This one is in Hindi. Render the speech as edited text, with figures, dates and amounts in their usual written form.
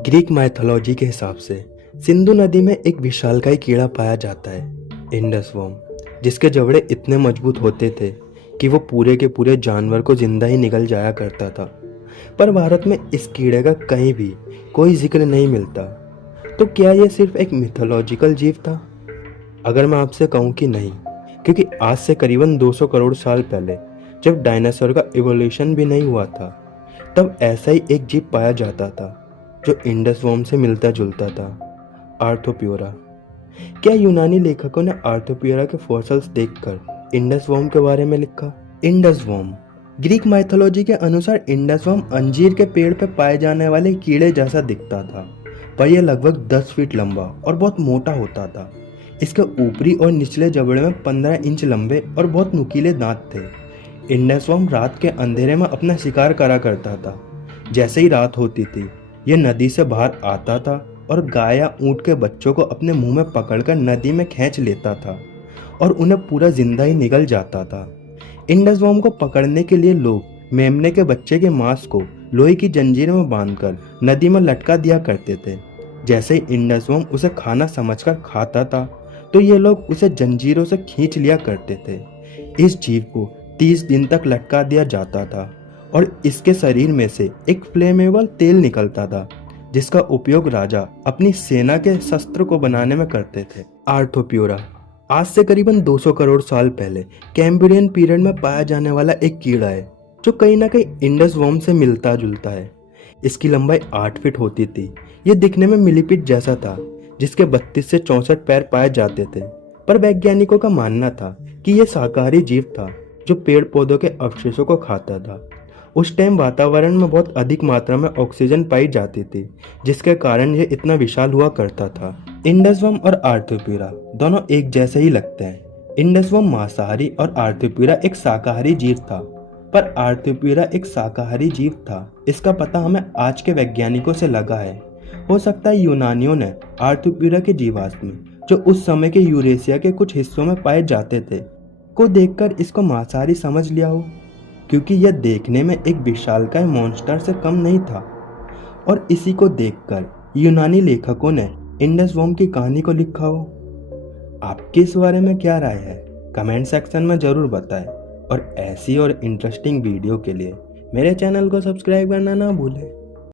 ग्रीक माइथोलॉजी के हिसाब से सिंधु नदी में एक विशालकाय कीड़ा पाया जाता है, इंडस वर्म, जिसके जबड़े इतने मजबूत होते थे कि वो पूरे के पूरे जानवर को जिंदा ही निगल जाया करता था। पर भारत में इस कीड़े का कहीं भी कोई जिक्र नहीं मिलता। तो क्या ये सिर्फ एक मिथोलॉजिकल जीव था? अगर मैं आपसे कहूँ कि नहीं, क्योंकि आज से करीबन 200 करोड़ साल पहले, जब डायनासोर का इवोल्यूशन भी नहीं हुआ था, तब ऐसा ही एक जीव पाया जाता था जो इंडस वर्म से मिलता जुलता था, आर्थ्रोप्यूरा। क्या यूनानी लेखकों ने आर्थ्रोप्यूरा के फॉसिल्स देखकर इंडस वर्म के बारे में लिखा? इंडस वर्म ग्रीक माइथोलॉजी के अनुसार इंडस वर्म अंजीर के पेड़ पर पाए जाने वाले कीड़े जैसा दिखता था, पर यह लगभग 10 फीट लंबा और बहुत मोटा होता था। इसके ऊपरी और निचले जबड़े में 15 इंच लंबे और बहुत नुकीले दांत थे। इंडस वर्म रात के अंधेरे में अपना शिकार करा करता था। जैसे ही रात होती थी, यह नदी से बाहर आता था और गाय या ऊंट के बच्चों को अपने मुंह में पकड़कर नदी में खींच लेता था और उन्हें पूरा जिंदा ही निगल जाता था। इंडस वर्म को पकड़ने के लिए लोग मेमने के बच्चे के मांस को लोहे की जंजीर में बांधकर नदी में लटका दिया करते थे। जैसे ही इंडस वर्म उसे खाना समझकर खाता था, तो ये लोग उसे जंजीरों से खींच लिया करते थे। इस जीव को 30 दिन तक लटका दिया जाता था और इसके शरीर में से एक फ्लेमेबल तेल निकलता था, जिसका उपयोग राजा अपनी सेना के शस्त्र को बनाने में करते थे। आर्थ्रोप्यूरा आज से करीबन 200 करोड़ साल पहले कैम्ब्रियन पीरियड में पाया जाने वाला एक कीड़ा है, जो कहीं ना कहीं इंडस वर्म से मिलता जुलता है। इसकी लंबाई 8 फीट होती थी। यह दिखने में मिलीपीट जैसा था, जिसके 32 से 64 पैर पाए जाते थे। पर वैज्ञानिकों का मानना था कि यह शाकाहारी जीव था जो पेड़ पौधों के अवशेषों को खाता था। उस टाइम वातावरण में बहुत अधिक मात्रा में ऑक्सीजन पाई जाती थी, जिसके कारण यह इतना विशाल हुआ करता था। इंडस वर्म और आर्थ्रोप्यूरा दोनों एक जैसे ही लगते हैं। इंडस वर्म मांसाहारी और आर्थ्रोप्यूरा एक शाकाहारी जीव था, पर आर्थ्रोप्यूरा एक शाकाहारी जीव था। इसका पता हमें आज के वैज्ञानिकों से लगा है। हो सकता है यूनानियों ने आर्थ्रोप्यूरा के जीवाश्म, जो उस समय के यूरेशिया के कुछ हिस्सों में पाए जाते थे, को देखकर इसको मांसाहारी समझ लिया हो, क्योंकि यह देखने में एक विशालकाय मॉन्स्टर से कम नहीं था। और इसी को देखकर यूनानी लेखकों ने इंडस वर्म की कहानी को लिखा हो। आपकी इस बारे में क्या राय है? कमेंट सेक्शन में ज़रूर बताएं और ऐसी और इंटरेस्टिंग वीडियो के लिए मेरे चैनल को सब्सक्राइब करना ना भूलें।